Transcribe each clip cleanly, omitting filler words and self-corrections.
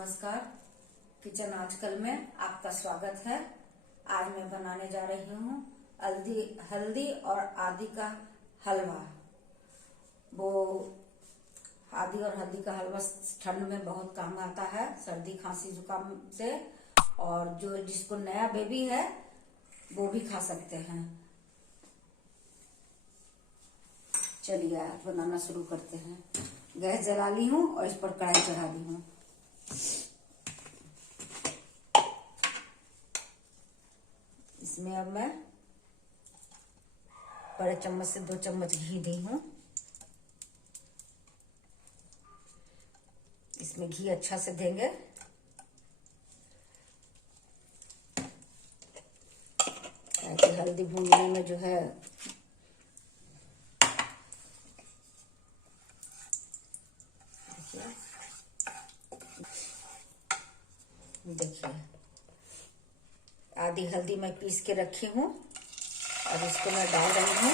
नमस्कार। किचन आजकल में आपका स्वागत है। आज मैं बनाने जा रही हूँ हल्दी और आदि का हलवा। वो आदि और हल्दी का हलवा ठंड में बहुत काम आता है, सर्दी खांसी जुकाम से। और जो जिसको नया बेबी है वो भी खा सकते हैं। चलिए आज बनाना शुरू करते हैं। गैस जला ली हूँ और इस पर कढ़ाई चढ़ा दी हूँ। इसमें अब मैं बड़े चम्मच से 2 चम्मच घी दी हूँ। इसमें घी अच्छा से देंगे ताकि हल्दी भूनने में जो है देखिए आधी हल्दी मैं पीस के रखी हूँ और इसको मैं डाल रही हूँ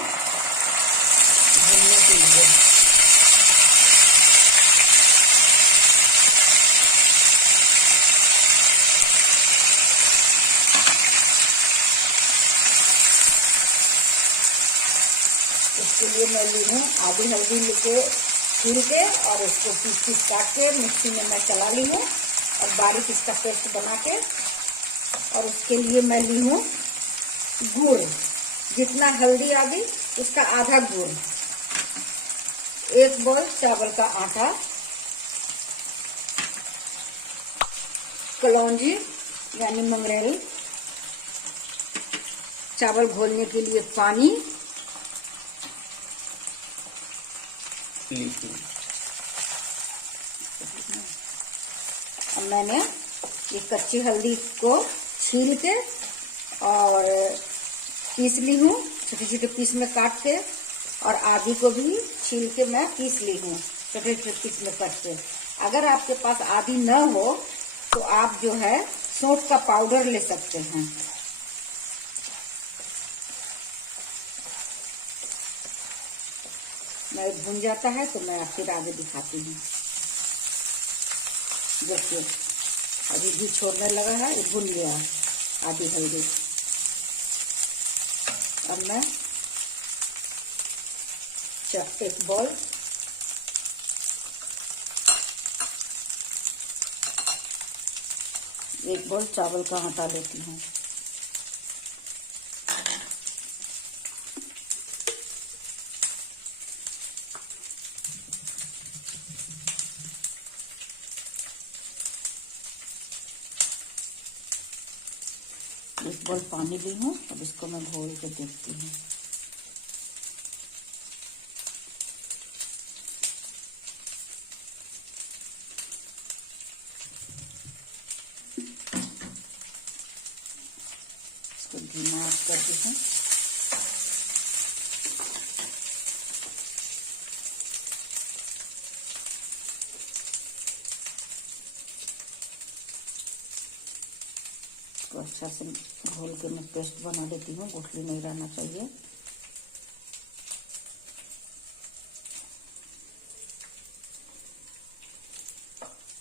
भूनने के लिए। इसके लिए मैं ली हूँ आधी हल्दी लेके छील के और इसको पीस पीस काट के मिक्सी में मैं चला ली हूँ और बारीक इसका पेस्ट बना के। और उसके लिए मैं ली हूँ गुड़, जितना हल्दी आ गई उसका आधा गुड़, 1 बॉल चावल का आटा, कलौंजी यानी मंगरेल, चावल घोलने के लिए पानी। अब मैंने ये कच्ची हल्दी को छील के और पीस ली हूँ, छोटे छोटे पीस में काट के। और आदि को भी छील के मैं पीस ली हूँ, छोटे छोटे पीस में कट के। अगर आपके पास आदि न हो तो आप जो है सौंफ का पाउडर ले सकते हैं। मैं भुन जाता है तो मैं फिर आगे दिखाती हूँ। देखिए अभी भी छोड़ने लगा है, ये भुन गया आधी हल्दी। अब मैं 1 बॉल चावल का आटा लेती हूँ। एक बॉल पानी ली हूँ, अब इसको मैं घोल के देखती हूँ। इसको धीमा आंच कर दी हूँ। इसको अच्छा से घोल के मैं पेस्ट बना देती हूँ, गुठली नहीं रहना चाहिए।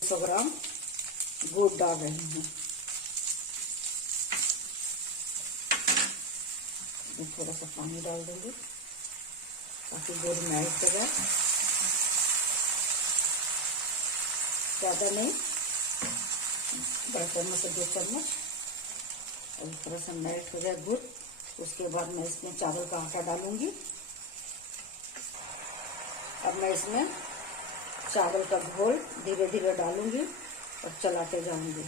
सौ ग्राम गुड़ डाल रही हूँ। थोड़ा सा पानी डाल दूंगी ताकि गुड़ मेल्ट हो जाए, ज़्यादा नहीं, बड़ा चम्मच से 2 चम्मच। और थोड़ा सा मेल्ट हो जाए गुड़, उसके बाद मैं इसमें चावल का आटा डालूंगी। अब मैं इसमें चावल का घोल धीरे धीरे डालूंगी और चलाते जाऊंगी।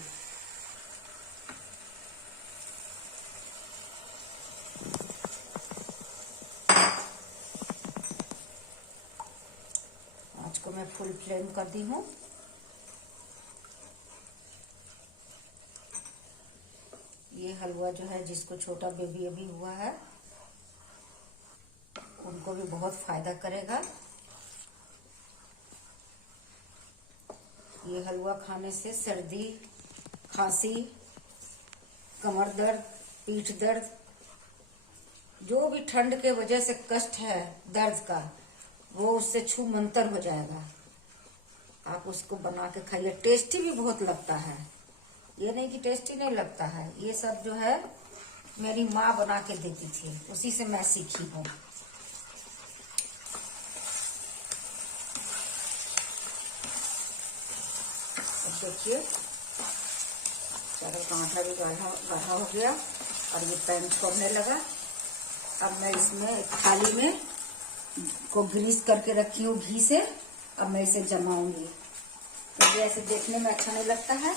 आँच को मैं फुल फ्लेम कर दी हूँ। ये हलवा जो है जिसको छोटा बेबी अभी हुआ है उनको भी बहुत फायदा करेगा। ये हलवा खाने से सर्दी खांसी, कमर दर्द, पीठ दर्द, जो भी ठंड के वजह से कष्ट है दर्द का, वो उससे छूमंतर हो जाएगा। आप उसको बना के खाइए, टेस्टी भी बहुत लगता है। ये नहीं कि टेस्टी नहीं लगता है। ये सब जो है मेरी माँ बना के देती थी, उसी से मैं सीखी हूँ। अब देखिए चावल का आटा भी गाढ़ा हो गया और ये पैन छोड़ने लगा। अब मैं इसमें एक थाली में को ग्रीस करके रखी हूँ घी से। अब मैं इसे जमाऊंगी, क्योंकि ऐसे देखने में अच्छा नहीं लगता है।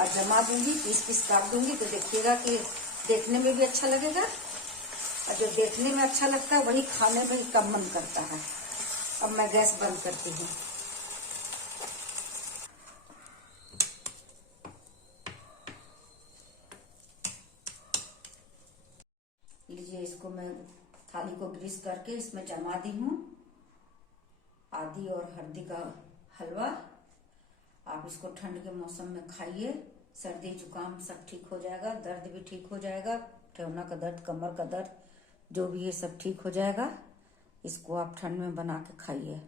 और जमा दूंगी, पीस पीस काट दूंगी, तो देखिएगा कि देखने में भी अच्छा लगेगा। और जो देखने में अच्छा लगता है वही खाने में ही कम मन करता है। अब मैं गैस बंद करती हूँ। लीजिए, इसको मैं थाली को ग्रीस करके इसमें जमा दी हूँ। आदि और हल्दी का हलवा। आप इसको ठंड के मौसम में खाइए, सर्दी जुकाम सब ठीक हो जाएगा, दर्द भी ठीक हो जाएगा, ठेवना का दर्द, कमर का दर्द, जो भी है सब ठीक हो जाएगा। इसको आप ठंड में बना के खाइए।